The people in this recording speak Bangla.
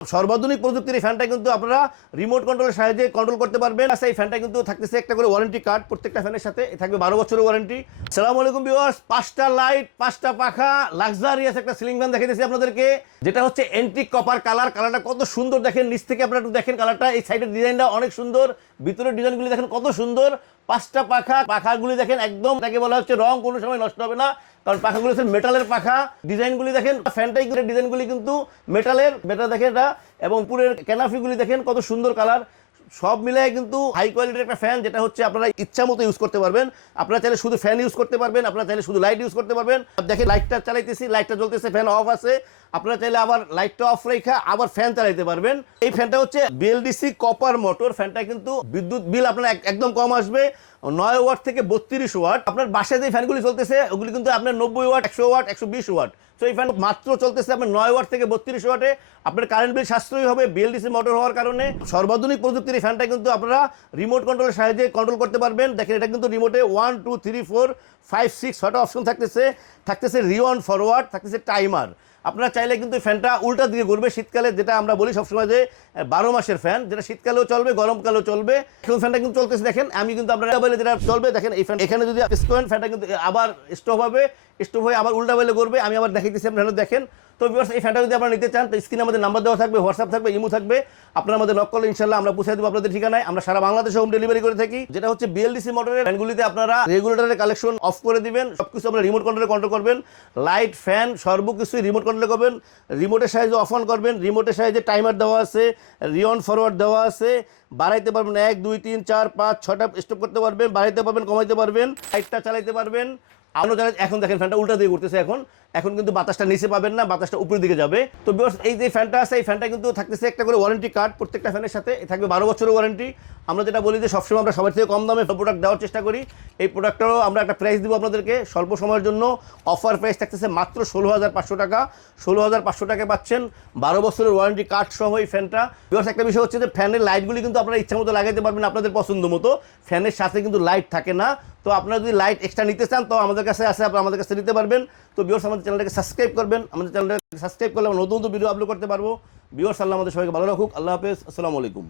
সর্বাধুনিক প্রযুক্তির এই ফ্যানটা কিন্তু আপনারা রিমোট কন্ট্রোলের সাহায্যে কন্ট্রোল করতে পারবেন। আচ্ছা, এই ফ্যানটা কিন্তু থাকতেছে একটা করে ওয়ারেন্টি কার্ড, প্রত্যেকটা ফ্যানের সাথে থাকবে 12 বছরের ওয়ারেন্টি। আসসালামু আলাইকুম ভিউয়ার্স, 5টা লাইট, 5টা পাখা, লাক্সারিয়াস একটা সিলিং ফ্যান দেখাইতেছি আপনাদেরকে, যেটা হচ্ছে এন্টিক কপার কালার। কালারটা কত সুন্দর দেখেন, নিচ থেকে আপনারা একটু দেখেন কালারটা। এই সাইডের ডিজাইনটা অনেক সুন্দর, ভিতরের ডিজাইনগুলি দেখেন কত সুন্দর। 5টা পাখাগুলি দেখেন একদম, তাকে বলা হচ্ছে রং কোনো সময় নষ্ট হবে না, কারণ পাখাগুলো হচ্ছে মেটালের পাখা। ডিজাইনগুলি দেখেন, ফ্যানটাই ডিজাইনগুলি কিন্তু মেটালের, দেখেন এটা, এবং উপরের ক্যানাফিগুলি দেখেন কত সুন্দর কালার। সব মিলাই কিন্তু হাই কোয়ালিটির একটা ফ্যান, যেটা হচ্ছে আপনারা ইচ্ছা মতো ইউজ করতে পারবেন। আপনারা চাইলে শুধু ফ্যান ইউজ করতে পারবেন, আপনারা চাইলে শুধু লাইট ইউজ করতে পারবেন। দেখেন লাইটটা চালাইতেছি, লাইটটা জ্বলতেছে, ফ্যান অফ আছে। আপনারা চাইলে আবার লাইটটা অফ রেখে আবার ফ্যান চালাইতে পারবেন। এই ফ্যানটা হচ্ছে বিএলডিসি কপার মোটর। ফ্যানটা কিন্তু বিদ্যুৎ বিল আপনার একদম কম আসবে, 9 ওয়াট থেকে 32 ওয়াট। আপনার বাসায় যে ফ্যানগুলি চলতেছে ওগুলি কিন্তু আপনার 90 ওয়াট, 100 ওয়াট, 120 ওয়াট। তো এই ফ্যান মাত্র চলতেছে আপনার 9 ওয়াট থেকে 32 ওয়াটে। আপনার কারেন্ট বিল সাশ্রয়ী হবে বিএলডিসি মোটর হওয়ার কারণে। সর্বাধুনিক প্রযুক্তির এই ফ্যানটা কিন্তু আপনারা রিমোট কন্ট্রোলের সাহায্যে কন্ট্রোল করতে পারবেন। দেখেন এটা কিন্তু রিমোটে 1 2 3 4 5 6 ছয়টা অপশন থাকতেছে রিওয়ান ফরওয়ার্ড, থাকতেছে টাইমার। আপনারা চাইলে কিন্তু ফ্যানটা উল্টা দিকে ঘুরবে শীতকালে, যেটা আমরা বলি সবসময় যে 12 মাসের ফ্যান, যেটা শীতকালেও চলবে, গরমকালেও চলবে। এখন ফ্যানটা কিন্তু চলতেছে দেখেন, আমি কিন্তু আপনারা বলে যেটা চলবে দেখেন, এই ফ্যান এখানে যদি ফ্যানটা কিন্তু আবার স্টপ হবে, স্টপ হয়ে আবার উল্টা বেলে করবে। আমি আবার দেখাইতেছি, আপনারা দেখেন। তো ভিউয়ার্স, এই ফ্যানটা যদি আপনারা নিতে চান তো স্ক্রিনে আমাদের নাম্বার দেওয়া থাকবে, হোয়াটসঅ্যাপ থাকবে, ইমো থাকবে। আপনারা আমাদের নক করলে ইনশাআল্লাহ আমরা পৌঁছে দেবো আপনাদের ঠিকানায়। আমরা সারা বাংলাদেশে হোম ডেলিভারি করে থাকি। যেটা হচ্ছে বিএলডিসি মোটরের ফ্যানগুলিতে আপনারা রেগুলেটরের কালেকশন অফ করে দিবেন, সবকিছু আপনারা রিমোট কন্ট্রোলে কন্ট্রোল করবেন। লাইট, ফ্যান সর্বকিছুই রিমোট কন্ট্রোলে করবেন। রিমোটের সাহায্যে অফ অন করবেন, রিমোটের সাহায্যে টাইমার দেওয়া আছে, রিওন ফরওয়ার্ড দেওয়া আছে। বাড়াইতে পারবেন 1 2 3 4 5 6টা স্টপ করতে পারবেন, বাড়াইতে পারবেন, কমাইতে পারবেন, লাইটটা চালাইতে পারবেন। এখন দেখেন ফ্যানটা উল্টা দিয়ে ঘুরতেছে। এখন কিন্তু বাতাসটা নিচে পাবেন না, বাতাসটা উপরের দিকে যাবে। তো ভিউয়ার্স, এই যে ফ্যানটা আছে, এই ফ্যানটা কিন্তু থাকতেছে একটা করে ওয়ারেন্টি কার্ড, প্রত্যেকটা ফ্যানের সাথে থাকবে 12 বছরের ওয়ারেন্টি। আমরা যেটা বলি যে সবসময় আমরা সবার থেকে কম দামে প্রোডাক্ট দেওয়ার চেষ্টা করি। এই প্রোডাক্টটারও আমরা একটা প্রাইস দিব আপনাদেরকে স্বল্প সময়ের জন্য। অফার প্রাইস থাকতেছে মাত্র 16,500 টাকা। 16,500 টাকায় পাচ্ছেন 12 বছরের ওয়ারেন্টি কার্ড সহ এই ফ্যানটা। ভিউয়ার্স, একটা বিষয় হচ্ছে যে ফ্যানের লাইটগুলি কিন্তু আপনারা ইচ্ছা মতো লাগাইতে পারবেন আপনাদের পছন্দ মতো। ফ্যানের সাথে কিন্তু লাইট থাকে না। তো আপনারা যদি লাইট এক্সট্রা নিতে চান তো আমাদের কাছে আছে, আপনারা আমাদের কাছে নিতে পারবেন। তো ভিউয়ার্স, আমাদের চ্যানেলটাকে সাবস্ক্রাইব করবেন। আমাদের চ্যানেলটাকে সাবস্ক্রাইব করলে আমরা নতুন ভিডিও আপলোড করতে পারবো। ভিউয়ার্স, আল্লাহ আমাদের সবাইকে ভালো রাখুক। আল্লাহ হাফেজ, আসসালামু আলাইকুম।